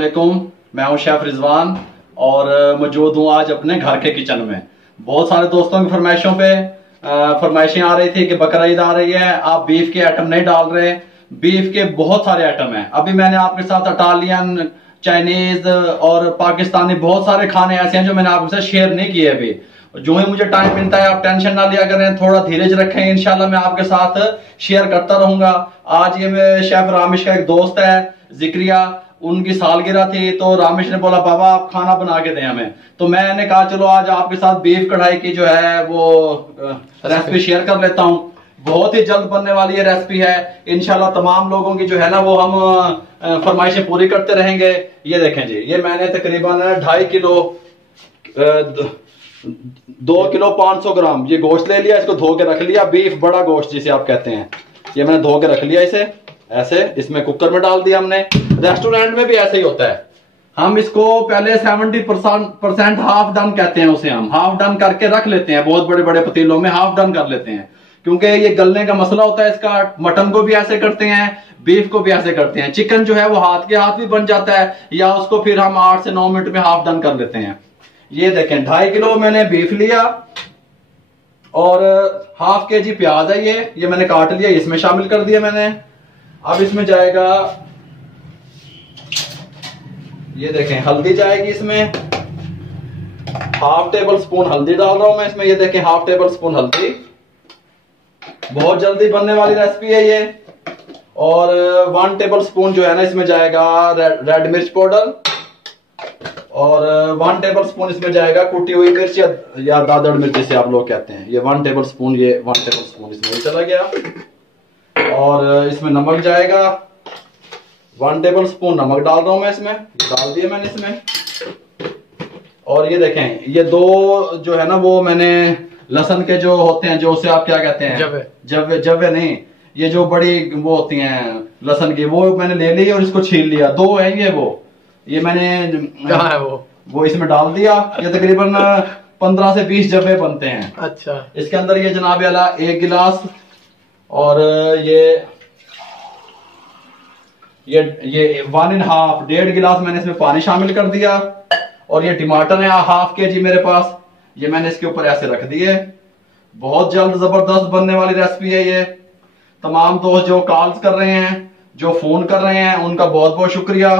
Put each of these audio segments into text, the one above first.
अस्सलामुअलैकुम। मैं हूं शेफ रिजवान और मौजूद हूं आज अपने घर के किचन में। बहुत सारे दोस्तों की फरमाइशों पे फरमाइशें आ रही थी कि बकरा ईद आ रही है, आप बीफ के आइटम नहीं डाल रहे। बीफ के बहुत सारे आइटम हैं। अभी मैंने आपके साथ इटालियन, चाइनीज और पाकिस्तानी बहुत सारे खाने ऐसे हैं जो मैंने आपके साथ शेयर नहीं किए अभी। जो ही मुझे टाइम मिलता है, आप टेंशन ना लिया करें, थोड़ा धीरज रखें, इंशाल्लाह मैं आपके साथ शेयर करता रहूंगा। आज ये मेरे शेफ रामिश का एक दोस्त है जिक्रिया, उनकी सालगिरह थी तो रामिश ने बोला बाबा आप खाना बना के दें हमें। तो मैंने कहा चलो आज आपके साथ बीफ कढ़ाई की जो है वो रेसिपी शेयर कर लेता हूँ। बहुत ही जल्द बनने वाली ये रेसिपी है। इंशाल्लाह तमाम लोगों की जो है ना वो हम फरमाइशें पूरी करते रहेंगे। ये देखें जी, ये मैंने तकरीबन 2.5 किलो 2 किलो 500 ग्राम ये गोश्त ले लिया। इसको धो के रख लिया। बीफ बड़ा गोश्त जिसे आप कहते हैं, ये मैंने धो के रख लिया। इसे ऐसे इसमें कुकर में डाल दिया हमने। रेस्टोरेंट में भी ऐसे ही होता है। हम इसको पहले 70% हाफ डन कहते हैं उसे, हम हाफ डन करके रख लेते हैं। बहुत बड़े बड़े पतीलों में हाफ डन कर लेते हैं क्योंकि ये गलने का मसला होता है इसका। मटन को भी ऐसे करते हैं, बीफ को भी ऐसे करते हैं। चिकन जो है वो हाथ के हाथ भी बन जाता है, या उसको फिर हम 8 से 9 मिनट में हाफ डन कर लेते हैं। ये देखें 2.5 किलो मैंने बीफ लिया और हाफ केजी प्याज है, ये मैंने काट लिया, इसमें शामिल कर दिया मैंने। अब इसमें जाएगा, ये देखें हल्दी जाएगी इसमें, हाफ टेबल स्पून हल्दी डाल रहा हूं मैं इसमें। ये देखें हाफ टेबल स्पून हल्दी। बहुत जल्दी बनने वाली रेसिपी है ये। और 1 टेबल स्पून जो है ना इसमें जाएगा रेड मिर्च पाउडर, और 1 टेबल स्पून इसमें जाएगा कुटी हुई मिर्च या दादड़ मिर्च जिसे आप लोग कहते हैं। ये 1 टेबल स्पून, ये 1 टेबल स्पून इसमें चला गया। और इसमें नमक जाएगा, 1 टेबल स्पून नमक डाल रहा हूं मैं इसमें, डाल दिया मैंने इसमें। और ये देखें ये 2 जो है ना वो मैंने लहसुन के जो होते हैं, जो उसे आप क्या कहते हैं, जवे नहीं, ये जो बड़ी वो होती हैं लहसुन की, वो मैंने ले ली और इसको छील लिया। 2 है ये मैंने कहाँ है वो इसमें डाल दिया। ये तकरीबन 15 से 20 जब्बे बनते हैं। अच्छा, इसके अंदर ये जनाब वाला 1 गिलास और ये 1.5 गिलास मैंने इसमें पानी शामिल कर दिया। और ये टमाटर है हाफ केजी मेरे पास, ये मैंने इसके ऊपर ऐसे रख दिए। बहुत जल्द जबरदस्त बनने वाली रेसिपी है ये। तमाम दोस्त जो कॉल्स कर रहे हैं, जो फोन कर रहे हैं, उनका बहुत बहुत शुक्रिया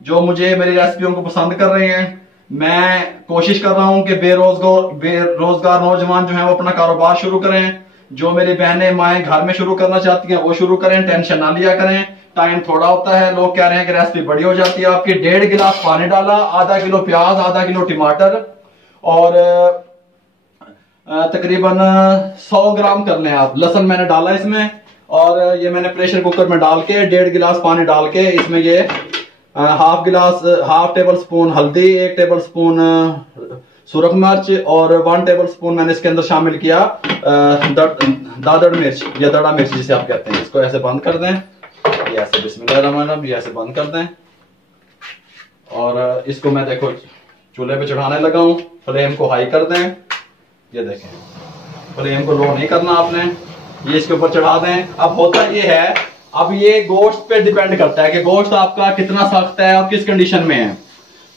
जो मुझे मेरी रेसिपियों को पसंद कर रहे हैं। मैं कोशिश कर रहा हूं कि बेरोजगार नौजवान जो है वो अपना कारोबार शुरू करें। जो मेरी बहनें माएँ घर में शुरू करना चाहती हैं वो शुरू करें, टेंशन ना लिया करें। टाइम थोड़ा होता है, लोग कह रहे हैं कि रेसिपी बड़ी हो जाती है आपकी। 1.5 गिलास पानी डाला, आधा किलो प्याज, आधा किलो टमाटर और तकरीबन 100 ग्राम कर लें आप लहसुन मैंने डाला इसमें। और ये मैंने प्रेशर कुकर में डाल के 1.5 गिलास पानी डाल के इसमें ये हाफ टेबल स्पून हल्दी, 1 टेबल स्पून सुरख मिर्च और 1 टेबल स्पून मैंने इसके अंदर शामिल किया दादड़ मिर्च या दड़ा मिर्च जिसे आप कहते हैं। इसको ऐसे बंद कर दें, ये ऐसे बिस्मिल्लाहिर्रहमानिर्रहीम ये ऐसे बंद कर दें। और इसको मैं देखो चूल्हे पे चढ़ाने लगा हूं। फ्लेम को हाई कर दें। ये देखें फ्लेम को लो नहीं करना आपने, ये इसके ऊपर चढ़ा दें। अब होता ये है, अब ये गोश्त पे डिपेंड करता है कि गोश्त आपका कितना सख्त है और किस कंडीशन में है।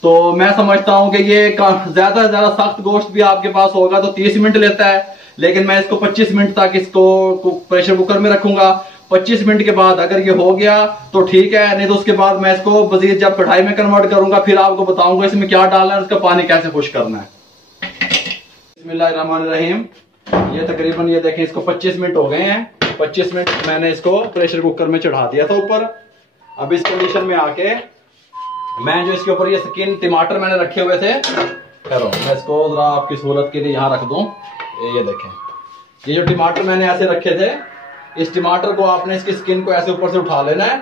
तो मैं समझता हूं कि ये ज्यादा से ज्यादा सख्त गोश्त भी आपके पास होगा तो 30 मिनट लेता है, लेकिन मैं इसको 25 मिनट तक इसको प्रेशर कुकर में रखूंगा। 25 मिनट के बाद अगर ये हो गया तो ठीक है, नहीं तो उसके बाद मैं इसको मजीद जब कढ़ाई में कन्वर्ट करूंगा फिर आपको बताऊंगा इसमें क्या डालना है, उसका पानी कैसे खुश करना है। बिस्मिल्लाहिर्रहमानिर्रहीम। ये तकरीबन ये देखें इसको 25 मिनट हो गए हैं। 25 मिनट मैंने इसको प्रेशर कुकर में चढ़ा दिया था ऊपर। अब इस कंडीशन में आके मैं जो इसके ऊपर ये स्किन टमाटर मैंने रखे हुए थे, करो मैं इसको जरा आपकी सहूलत के लिए यहाँ रख दूं। ये देखें ये जो टमाटर मैंने ऐसे रखे थे, इस टमाटर को आपने इसकी स्किन को ऐसे ऊपर से उठा लेना है।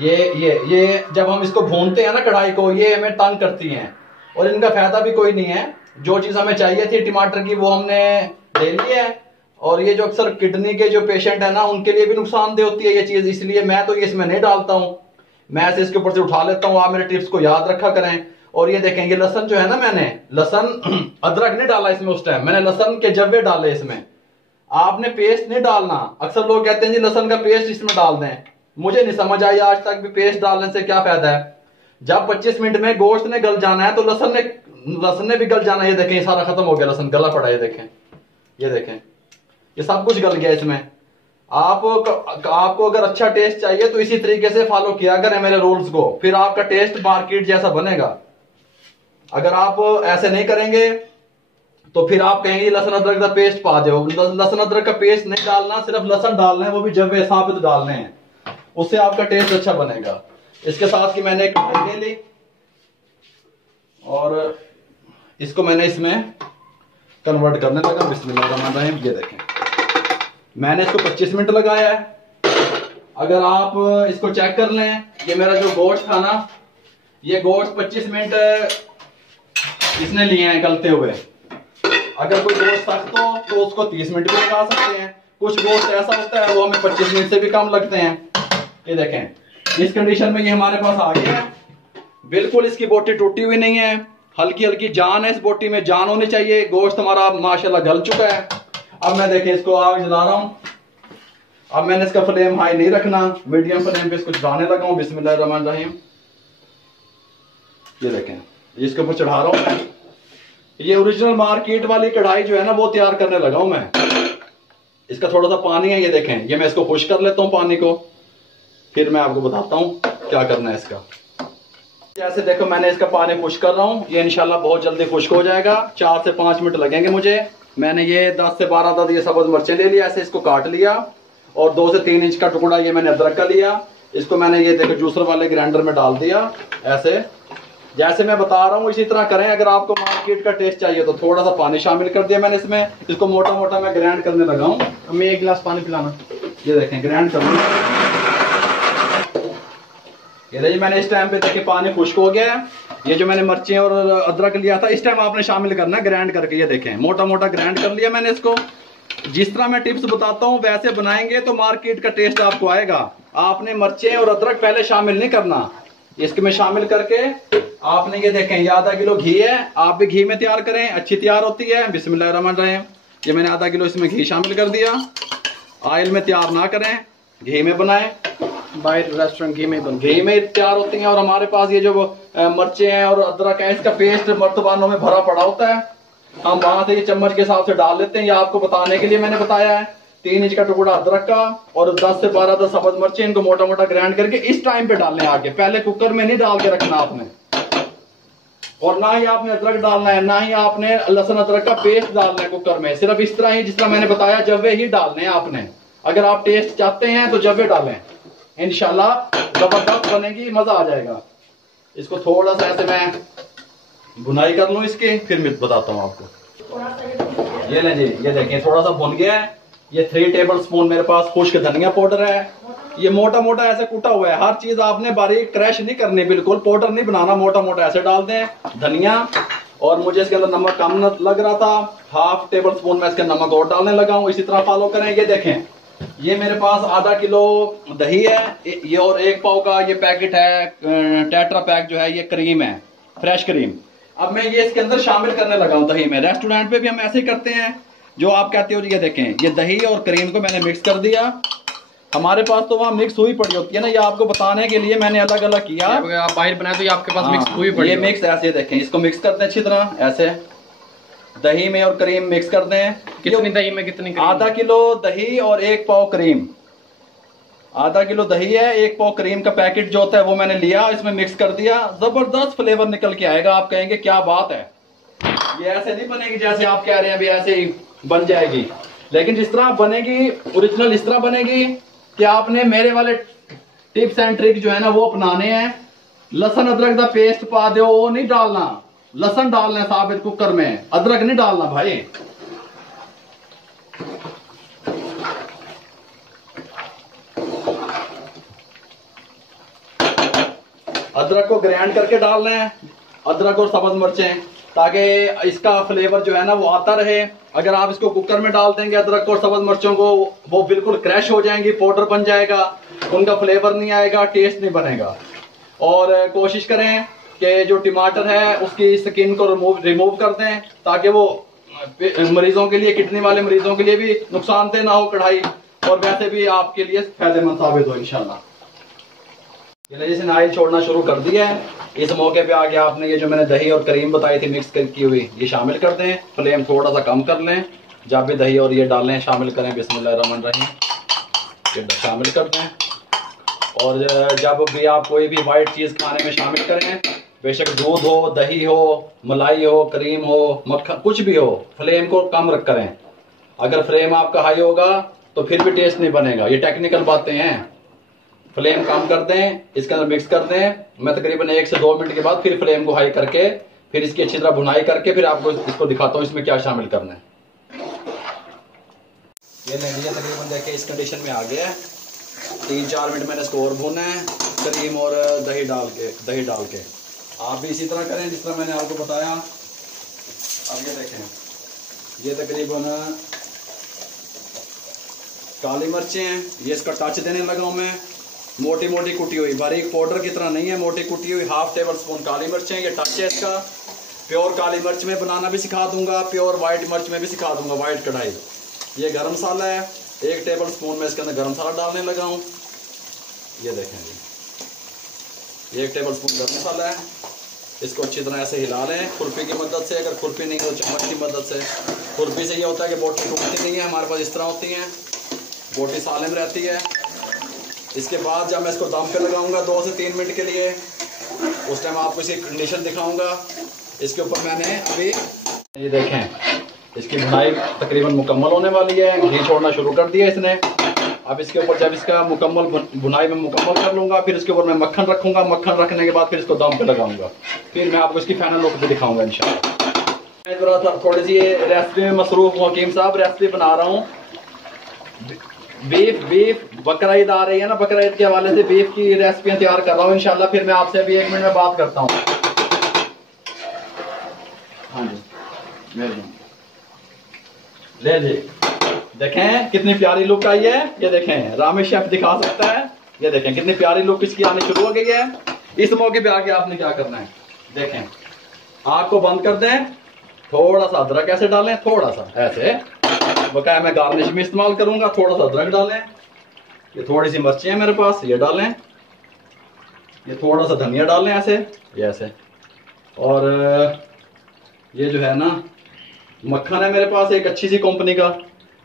ये जब हम इसको भूनते हैं ना कढ़ाई को, ये हमें तंग करती हैं और इनका फायदा भी कोई नहीं है। जो चीज हमें चाहिए थी टमाटर की वो हमने ले ली है। और ये जो अक्सर किडनी के जो पेशेंट है ना उनके लिए भी नुकसानदेह होती है ये चीज, इसलिए मैं तो ये इसमें नहीं डालता हूँ। मैं ऐसे इसके ऊपर से उठा लेता हूँ। आप मेरे टिप्स को याद रखा करें। और ये देखें ये लहसन जो है ना, मैंने लहसन अदरक नहीं डाला इसमें, उस टाइम मैंने लहसन के जव्वे डाले इसमें। आपने पेस्ट नहीं डालना। अक्सर लोग कहते हैं जी लहसन का पेस्ट इसमें डाल दें, मुझे नहीं समझ आई आज तक भी पेस्ट डालने से क्या फायदा है। जब 25 मिनट में गोश्त ने गल जाना है तो लहसुन ने भी गल जाना है। ये देखें, ये सारा खत्म हो गया, लहसुन गला पड़ा है। ये देखें, ये देखें, ये सब कुछ गल गया इसमें। आपको अगर अच्छा टेस्ट चाहिए तो इसी तरीके से फॉलो किया करें मेरे रूल्स को, फिर आपका टेस्ट मार्केट जैसा बनेगा। अगर आप ऐसे नहीं करेंगे तो फिर आप कहेंगे लहसुन अदरक का पेस्ट पा दो। लहसुन अदरक का पेस्ट नहीं डालना, सिर्फ लहसुन डालना है, वो भी जब वे साबित डालने हैं, उससे आपका टेस्ट अच्छा बनेगा। इसके साथ की मैंने एक कढ़ाई ले ली और इसको मैंने इसमें कन्वर्ट करने लगा। बिस्मिल्लाहिर्रहमानिर्रहीम। ये देखें, मैंने इसको 25 मिनट लगाया है। अगर आप इसको चेक कर लें, ये मेरा जो गोश्त था ना, ये गोश्त 25 मिनट इसने लिए हैं गलते हुए। अगर कोई गोश्त सख्त हो तो उसको 30 मिनट भी लगा सकते हैं। कुछ गोश्त ऐसा होता है वो हमें 25 मिनट से भी कम लगते हैं। ये देखें, इस कंडीशन में ये हमारे पास आ गया है। बिल्कुल इसकी बोटी टूटी हुई नहीं है, हल्की हल्की जान है, इस बोटी में जान होनी चाहिए। गोश्त हमारा माशाल्लाह गल चुका है। अब मैं देखें इसको आग जला रहा हूं। अब मैंने इसका फ्लेम हाई नहीं रखना, मीडियम फ्लेम पे इसको चढ़ाने लगा हूं। बिस्मिल्लाहिर्रहमानिर्रहीम। ये देखें, इसके ऊपर चढ़ा रहा हूं मैं। ये ओरिजिनल मार्केट वाली कढ़ाई जो है ना वो तैयार करने लगा हूं मैं। इसका थोड़ा सा पानी है, ये देखें, ये मैं इसको खुश कर लेता हूं पानी को, फिर मैं आपको बताता हूं क्या करना है इसका। जैसे देखो मैंने इसका पानी खुश कर रहा हूं, ये इंशाल्लाह बहुत जल्दी खुश्क हो जाएगा। 4 से 5 मिनट लगेंगे मुझे। मैंने ये 10 से 12 अदद ये सब्ज मिर्चें ले लिया, ऐसे इसको काट लिया, और 2 से 3 इंच का टुकड़ा ये मैंने अदरक का लिया। इसको मैंने ये देखो जूसर वाले ग्राइंडर में डाल दिया। ऐसे जैसे मैं बता रहा हूँ इसी तरह करें। अगर आपको मार्केट का टेस्ट चाहिए तो थोड़ा सा पानी शामिल कर दिया मैंने इसमें। इसको मोटा मोटा मैं ग्राइंड करने लगा हूँ। हमें 1 गिलास पानी पिलाना। ये देखें, ग्राइंड कर लिया। ये देखिए मैंने इस टाइम पे देखे पानी खुश्क हो गया है। ये जो मैंने मिर्चें और अदरक लिया था इस टाइम आपने शामिल करना है ग्राइंड करके। ये देखें मोटा मोटा ग्राइंड कर लिया मैंने इसको। जिस तरह मैं टिप्स बताता हूँ वैसे बनाएंगे तो मार्केट का टेस्ट आपको आएगा। आपने मिर्चें और अदरक पहले शामिल नहीं करना, इसके में शामिल करके आपने ये देखें ये आधा किलो घी है, आप भी घी में तैयार करें, अच्छी तैयार होती है। बिस्मिल्लाहिर्रहमानिर्रहीम। ये मैंने आधा किलो इसमें घी शामिल कर दिया। ऑयल में तैयार ना करें, घी में बनाएं। बाहर रेस्टोरेंट घी में तैयार होती हैं। और हमारे पास ये जो मिर्चें हैं और अदरक है इसका पेस्ट मर्तबानों में भरा पड़ा होता है, हम वहां से ये चम्मच के हिसाब से डाल लेते हैं। ये आपको बताने के लिए मैंने बताया है। 3 इंच का टुकड़ा अदरक का और 10 से 12 सब्ज मिर्चें, इनको मोटा मोटा ग्राइंड करके इस टाइम पे डालने आगे। पहले कुकर में नहीं डाल के रखना आपने, और ना ही आपने अदरक डालना है, ना ही आपने लहसुन अदरक का पेस्ट डालना है कुकर में। सिर्फ इस तरह ही जिस तरह मैंने बताया जब्बे ही डालने हैं आपने। अगर आप टेस्ट चाहते हैं तो जब्बे डालें, इंशाल्लाह जबरदस्त बनेगी, मजा आ जाएगा। इसको थोड़ा सा ऐसे मैं भुनाई कर लूं इसके, फिर मैं बताता हूं आपको। ये लें जी, ये देखें थोड़ा सा भुन गया है। ये 3 टेबल स्पून मेरे पास खुश्क धनिया पाउडर है। ये मोटा मोटा ऐसे कूटा हुआ है। हर चीज आपने बारीक क्रैश नहीं करनी, बिल्कुल पाउडर नहीं बनाना, मोटा मोटा ऐसे डाल दें धनिया। और मुझे इसके अंदर नमक कम लग रहा था, 1/2 टेबल स्पून मैं इसके नमक और डालने लगा हूं। इसी तरह फॉलो करें। ये देखें ये मेरे पास आधा किलो दही है, ये और 1 पाव का ये पैकेट है टेट्रा पैक जो है, ये क्रीम है, फ्रेश क्रीम। अब मैं ये इसके अंदर शामिल करने लगा हूं दही में। रेस्टोरेंट पे भी हम ऐसे ही करते हैं जो आप कहते हो। ये देखें ये दही और क्रीम को मैंने मिक्स कर दिया। हमारे पास तो वहाँ मिक्स हुई पड़ी होती है ना, ये आपको बताने के लिए मैंने अलग अलग किया। आप बाहर बनाए तो ये आपके पास मिक्स हुई पड़ी। ये मिक्स ऐसे देखें, इसको मिक्स करते हैं अच्छी तरह, ऐसे दही में और क्रीम मिक्स कर दें। कितनी दही में कितनी क्रीम? आधा किलो दही और 1 पाव क्रीम। आधा किलो दही है, 1 पाव क्रीम का पैकेट जो होता है वो मैंने लिया, इसमें मिक्स कर दिया। जबरदस्त फ्लेवर निकल के आएगा, आप कहेंगे क्या बात है। ये ऐसे नहीं बनेगी जैसे आप कह रहे हैं अभी ऐसे ही बन जाएगी, लेकिन जिस तरह बनेगी ओरिजिनल इस तरह बनेगी कि आपने मेरे वाले टिप्स एंड ट्रिक जो है ना वो अपनाने हैं। लहसुन अदरक का पेस्ट पा दो, वो नहीं डालना, लहसुन डालना है साबित कुकर में, अदरक नहीं डालना भाई। अदरक को ग्राइंड करके डालना है, अदरक और सब्ज मिर्चें, ताकि इसका फ्लेवर जो है ना वो आता रहे। अगर आप इसको कुकर में डाल देंगे अदरक और सब्ज मिर्चों को, वो बिल्कुल क्रैश हो जाएंगी, पाउडर बन जाएगा, उनका फ्लेवर नहीं आएगा, टेस्ट नहीं बनेगा। और कोशिश करें कि जो टमाटर है उसकी स्किन को रिमूव कर दें, ताकि वो मरीजों के लिए, किडनी वाले मरीजों के लिए भी नुकसानदेह ना हो कढ़ाई, और वैसे भी आपके लिए फायदेमंद साबित हो इंशाल्लाह। ये इसने ऑयल छोड़ना शुरू कर दिया है। इस मौके पे आके आपने ये जो मैंने दही और करीम बताई थी मिक्स की हुई, ये शामिल कर दें। फ्लेम थोड़ा सा कम कर लें। जब भी दही और ये डालें शामिल करें, बिस्मिल्लाहिर्रहमानिर्रहीम, ये शामिल कर दें। और जब भी आप कोई भी वाइट चीज़ खाने में शामिल करें, बेशक दूध हो, दही हो, मलाई हो, करीम हो, मक्खन, कुछ भी हो, फ्लेम को कम रख करें। अगर फ्लेम आपका हाई होगा तो फिर भी टेस्ट नहीं बनेगा। ये टेक्निकल बातें हैं। फ्लेम कम कर दें, इसके अंदर मिक्स कर दें। मैं तकरीबन 1 से 2 मिनट के बाद फिर फ्लेम को हाई करके फिर इसकी अच्छी तरह भुनाई करके फिर आपको इसको दिखाता हूँ इसमें क्या शामिल करना है। ये ले लिया, तकरीबन देखिए इस कंडीशन में आ गया है। 3-4 मिनट मैंने इसको और भूना है करीम और दही डाल के। आप भी इसी तरह करें जिस तरह मैंने आपको बताया। अब ये देखें, ये तकरीबन काली मिर्चें हैं, ये इसका टच देने लगा हूँ मैं। मोटी मोटी कुटी हुई, बारीक पाउडर की तरह नहीं है, मोटी कुटी हुई 1/2 टेबल स्पून काली मिर्चें, ये टच है इसका। प्योर काली मिर्च में बनाना भी सिखा दूंगा, प्योर वाइट मिर्च में भी सिखा दूंगा, वाइट कढ़ाई। ये गरम मसाला है, 1 टेबल स्पून में इसके अंदर गरम मसाला डालने लगा हूँ। ये देखें जी, ये 1 टेबल स्पून गरम मसाला है। इसको अच्छी तरह ऐसे हिला लें खुरपी की मदद से। अगर खुरपी नहीं हो चम्मच की मदद से। खुरपी से ये होता है कि बोटी टूटती नहीं है, हमारे पास इस तरह होती हैं, बोटी सालिम रहती है। इसके बाद जब मैं इसको दम पे लगाऊंगा 2 से 3 मिनट के लिए, उस टाइम आपको इसकी कंडीशन दिखाऊंगा। इसके ऊपर मैंने अभी ये देखें, इसकी भुनाई तकरीबन मुकम्मल होने वाली है। घी छोड़ना शुरू कर दिया इसने। अब इसके ऊपर जब इसका मुकम्मल भुनाई में मुकम्मल कर लूंगा, फिर इसके ऊपर मैं मक्खन रखूंगा। मक्खन रखने के बाद फिर इसको दम पे लगाऊंगा। फिर मैं आपको इसकी फाइनल लुक भी दिखाऊंगा इंशाल्लाह। थोड़ी सी रेसिपी में मसरूफ हूँ हकीम साहब, रेसिपी बना रहा हूँ। बीफ बकरा ईद आ रही है ना, बकरा ईद के हवाले से बीफ की रेसिपियां तैयार कर रहा हूँ इंशाल्लाह। फिर मैं आपसे अभी 1 मिनट में बात करता हूँ। हाँ जी, ले जी, देखें कितनी प्यारी लुक आई है। ये देखें, रामेश शेफ दिखा सकता है। ये देखें कितनी प्यारी लुक इसकी आनी शुरू हो गई है। इस मौके पे आके आपने क्या करना है, देखें, आग को बंद कर दें। थोड़ा सा अदरक ऐसे डालें, थोड़ा सा ऐसे, बकाया मैं गार्निश में इस्तेमाल करूंगा। थोड़ा सा अदरक डालें। ये थोड़ी सी मिर्चें हैं मेरे पास, ये डालें। ये थोड़ा सा धनिया डालें ऐसे, ये ऐसे। और ये जो है ना मक्खन है मेरे पास एक अच्छी सी कंपनी का,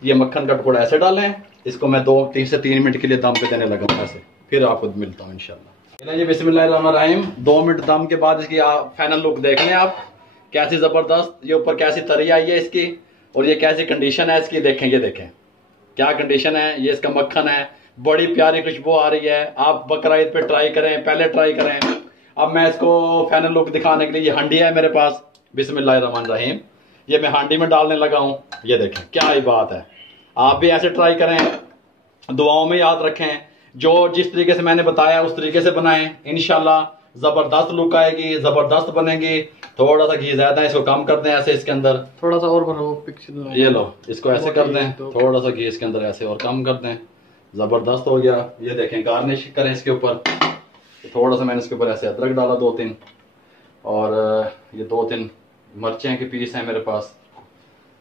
ये मक्खन का टुकड़ा ऐसे डालें। इसको मैं 2 से 3 मिनट के लिए दम पे देने लगा हूँ ऐसे। फिर आपको मिलता हूँ इंशाल्लाह। ये बिस्मिल्लाहिर्रहमानिर्रहीम, 2 मिनट दम के बाद इसकी फाइनल लुक देख लें आप, कैसी जबरदस्त। ये ऊपर कैसी तरी आई है इसकी, और ये कैसी कंडीशन है इसकी। देखें, ये देखें क्या कंडीशन है। ये इसका मक्खन है, बड़ी प्यारी खुशबू आ रही है। आप बकरा ईद पे ट्राई करें, पहले ट्राई करें। अब मैं इसको फाइनल लुक दिखाने के लिए, ये हांडी है मेरे पास, बिस्मिल्लाहिर्रहमानिर्रहीम, ये मैं हांडी में डालने लगा हूँ। ये देखें क्या ही बात है। आप भी ऐसे ट्राई करें, दुआओं में याद रखें। जो जिस तरीके से मैंने बताया उस तरीके से बनाएं, इंशाल्लाह जबरदस्त लुक आएगी, जबरदस्त बनेगी। थोड़ा सा घी ज्यादा है, इसको कम कर दें ऐसे इसके अंदर। थोड़ा सा और बनाओ पिक्चर। ये लो, इसको ऐसे कर दें, थोड़ा सा घी इसके अंदर ऐसे और कम कर दें। जबरदस्त हो गया। ये देखें, गार्निश करें इसके ऊपर। थोड़ा सा मैंने इसके ऊपर ऐसे अदरक डाला 2-3, और ये 2-3 मिर्चें के पीस हैं मेरे पास।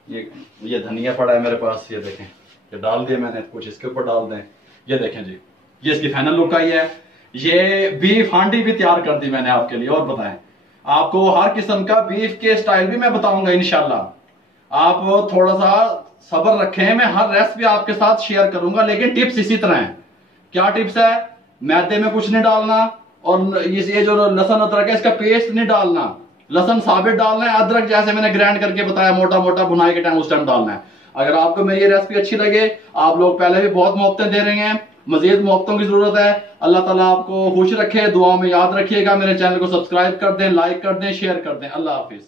ये धनिया पड़ा है मेरे पास, ये देखें, ये डाल दिया मैंने। कुछ इसके ऊपर डाल दें। ये देखें जी, ये इसकी फाइनल लुक आई है। ये बीफ हांडी भी तैयार कर दी मैंने आपके लिए। और बताएं, आपको हर किस्म का बीफ के स्टाइल भी मैं बताऊंगा इंशाल्लाह। आप थोड़ा सा सब्र रखें, मैं हर रेसिपी आपके साथ शेयर करूंगा, लेकिन टिप्स इसी तरह है। क्या टिप्स है? मैदे में कुछ नहीं डालना, और ये जो लहसुन अदरक है इसका पेस्ट नहीं डालना। लहसुन साबित डालना है, अदरक जैसे मैंने ग्राइंड करके बताया मोटा मोटा भुनाई के टाइम उस टाइम डालना है। अगर आपको मेरी ये रेसिपी अच्छी लगे, आप लोग पहले भी बहुत मोहब्बतें दे रहे हैं, मजीद मोहब्बतों की जरूरत है। अल्लाह ताला आपको खुश रखे, दुआ में याद रखिएगा। मेरे चैनल को सब्सक्राइब कर दें, लाइक कर दें, शेयर कर दें। अल्लाह हाफिज।